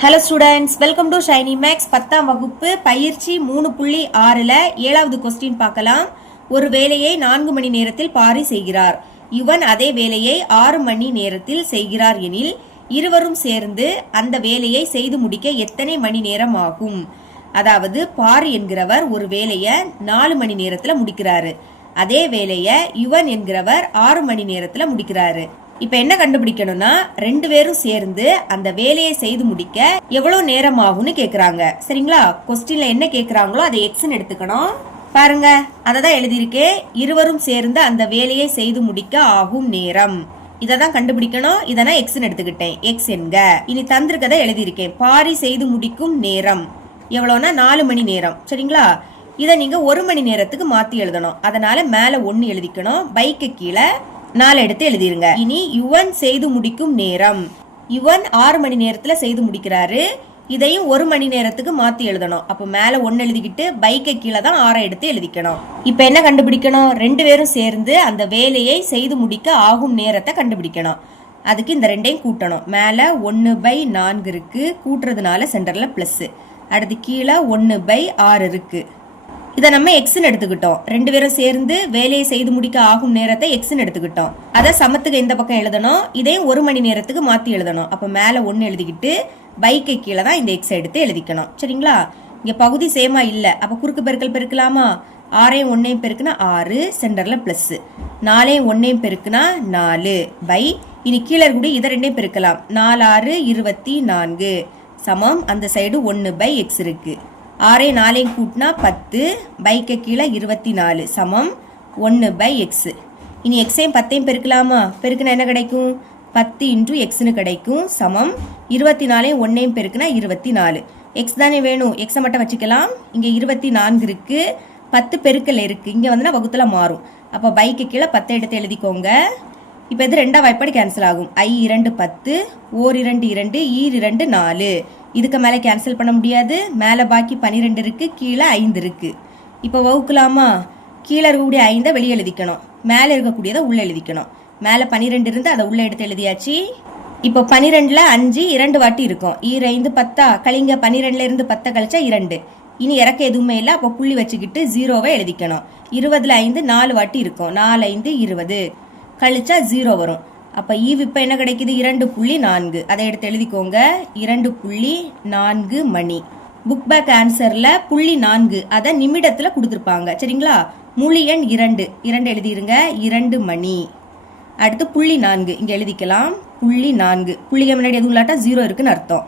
Hello students, welcome to Shiny Max 10ஆம் வகுப்பு பயிற்சி 3.6ல் 7வது கொஸ்டின் பார்க்கலாம். ஒரு வேலையை 4 மணி நேரத்தில் பாரி செய்கிறார். யுவன் அதே வேலையை 6 மணி நேரத்தில் செய்கிறார் எனில் இருவரும் சேர்ந்து அந்த வேலையை செய்து முடிக்க எத்தனை மணி நேரம் ஆகும்? அதாவது பாரி என்கிறவர் ஒரு வேலையை 4 மணி நேரத்தில் முடிக்கிறாரு. அதே வேலையை யுவன் என்கிறவர் 6 மணி நேரத்தில் முடிக்கிறாரு. இப்ப என்ன கண்டுபிடிக்கணும்னா, ரெண்டு பேரும் சேர்ந்து அந்த வேலையை செய்து முடிக்க எவ்வளவு நேரம் ஆகும்னு கேக்குறாங்க. சரிங்களா? கொஸ்டின்ல என்ன கேக்குறாங்களோ அதை எக்ஸ்ன்னு எடுத்துக்கணும். பாருங்க, அததான் எழுதியிருக்கேன். இருவரும் சேர்ந்து அந்த வேலையை செய்து முடிக்க ஆகும் நேரம். இததான் கண்டுபிடிக்கணும். இதை நான் எக்ஸ்ன்னு எடுத்துக்கிட்டேன். எக்ஸ் என்க. இனி தந்திருக்கதை எழுதியிருக்கேன். பாரி செய்து முடிக்கும் நேரம் எவ்வளவுனா 4 மணி நேரம். சரிங்களா? இதை நீங்க 1 மணி நேரத்துக்கு மாத்தி எழுதணும். அதனால மேல 1 எழுதிக்கணும். பைக்கு கீழே 4 எடுத்து எழுதிருங்க. இனி யுவன் செய்து முடிக்கும் நேரம். யுவன் 6 மணி நேரத்துல செய்து முடிக்கிறாரு. இதையும் 1 மணி நேரத்துக்கு மாத்தி எழுதணும். அப்ப மேல 1 எழுதிக்கிட்டு பைக்கை கீழே தான் 6 எடுத்து எழுதிக்கணும். இப்ப என்ன கண்டுபிடிக்கணும்? ரெண்டு பேரும் சேர்ந்து அந்த வேலையை செய்து முடிக்க ஆகும் நேரத்தை கண்டுபிடிக்கணும். அதுக்கு இந்த ரெண்டையும் கூட்டணும். மேல 1/4 இருக்கு, கூட்டுறதுனால சென்டர்ல பிளஸ். அடுத்து கீழே 1/6 இருக்கு. இதை நம்ம எக்ஸ்ன்னு எடுத்துக்கிட்டோம். ரெண்டு பேரும் சேர்ந்து வேலையை செய்து முடிக்க ஆகும் நேரத்தை எக்ஸ்ன்னு எடுத்துக்கிட்டோம். அதை சமத்துக்கு இந்த பக்கம் எழுதணும். இதையும் 1 மணி நேரத்துக்கு மாத்தி எழுதணும். அப்ப மேல 1 எழுதிக்கிட்டு பைக்கை கீழே தான் இந்த எக்ஸ் எடுத்து எழுதிக்கணும். சரிங்களா? இங்க பகுதி சேமா இல்ல. அப்ப குறுக்கு பெருக்கல் பெருக்கலாமா? 6ஐயும் 1ஐயும் பெருக்குனா 6, சென்டர்ல பிளஸ். 4ஐயும் 1ஐயும் பெருக்குனா 4 பை. இனி கீழே கூடி இதை ரெண்டையும் பெருக்கலாம். 4 6 24 சமம் அந்த சைடு 1/x இருக்கு. 6ஐயும் 4ஐயும் கூட்டினா 10, பைக்கு கீழே 24 சமம் 1/x. இனி எக்ஸையும் 10ஐயும் பெருக்கலாமா? பெருக்குனா என்ன கிடைக்கும்? 10 × எக்ஸ்னு கிடைக்கும். சமம் 24ஐயும் 1ஐயும் பெருக்குனா 24. எக்ஸ் தானே வேணும். எக்ஸை மட்டும் வச்சுக்கலாம். இங்கே 24 இருக்கு, 10 பெருக்கல் இருக்கு. இங்கே வந்துனா வகுத்துல மாறும். அப்போ பைக்கு கீழே 10 எடுத்து எழுதிக்கோங்க. இப்போ இது 2ஆம் வாய்ப்பாடு கேன்சல் ஆகும். I2 10, ஓர் 2 2, ஈர் 2 4. இதுக்கு மேலே கேன்சல் பண்ண முடியாது. மேலே பாக்கி 12 இருக்கு, கீழே 5 இருக்கு. இப்போ வகுக்கலாமா? கீழே இருக்கக்கூடிய 5 வெளியே எழுதிக்கணும். மேலே இருக்கக்கூடியதை உள்ள எழுதிக்கணும். மேலே 12 இருந்து அதை உள்ள எடுத்து எழுதியாச்சு. இப்போ 12ல் 5 2 வாட்டி இருக்கும். ஈர் 5 10, கழிங்க 12ல இருந்து 10 கழிச்சா 2. இனி இறக்க எதுவுமே இல்லை. அப்போ புள்ளி வச்சுக்கிட்டு 0வை எழுதிக்கணும். 20ல் 5 4 வாட்டி இருக்கும். 4 5 20 கழிச்சா 0 வரும். அப்ப ஈவ் இப்ப என்ன கிடைக்குது? 2.4. அதை எடுத்து எழுதிக்கோங்க. 2.4 மணி. புக் பேக் ஆன்சர்ல 0.4 அதை நிமிடத்துல கொடுத்துருப்பாங்க. சரிங்களா? முழு எண் 2 எழுதிருங்க. 2 மணி. அடுத்து 0.4 இங்க எழுதிக்கலாம். 0.4 புள்ளிக்கு முன்னாடி எதுவும் இல்லாட்டா 0 இருக்குன்னு அர்த்தம்.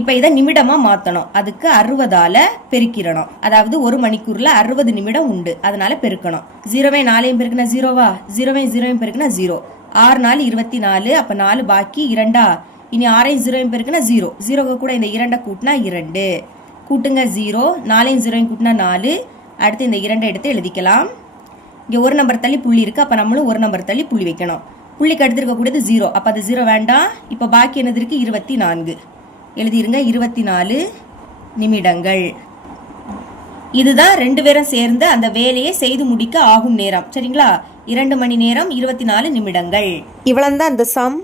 இப்ப இதை நிமிடமா மாத்தணும். அதுக்கு 60ஆல பெருக்கிடணும். அதாவது ஒரு மணிக்கூர்ல 60 நிமிடம் உண்டு. அதனால பெருக்கணும். 0வை 4ஐயும் பெருக்குனா 0வா? 0வை 0ஐயும் பெருக்குனா 0. 6 4 24. அப்ப 4 பாக்கி 2ஆ? இனி 6ஐயும் 0ஐயும் பெருக்குனா 0. 0 கூட இந்த 2 கூட்டினா 2. கூட்டுங்க 0. 4ஐயும் 0ஐயும் கூட்டினா 4. அடுத்து இந்த 2 எடுத்து எழுதிக்கலாம். இங்க ஒரு நம்பர் தள்ளி புள்ளி இருக்கு. அப்ப நம்மளும் ஒரு நம்பர் தள்ளி புள்ளி வைக்கணும். புள்ளிக்கு அடுத்து இருக்கக்கூடியது 0. அப்ப அது 0 வேண்டாம். இப்ப பாக்கி என்னது இருக்கு? 24 எழுதிருங்க. 24 நிமிடங்கள். இதுதான் ரெண்டு பேரும் சேர்ந்து அந்த வேலையை செய்து முடிக்க ஆகும் நேரம். சரிங்களா? 2 மணி நேரம் 24 நிமிடங்கள். இவ்வளவுதான் இந்த சம்.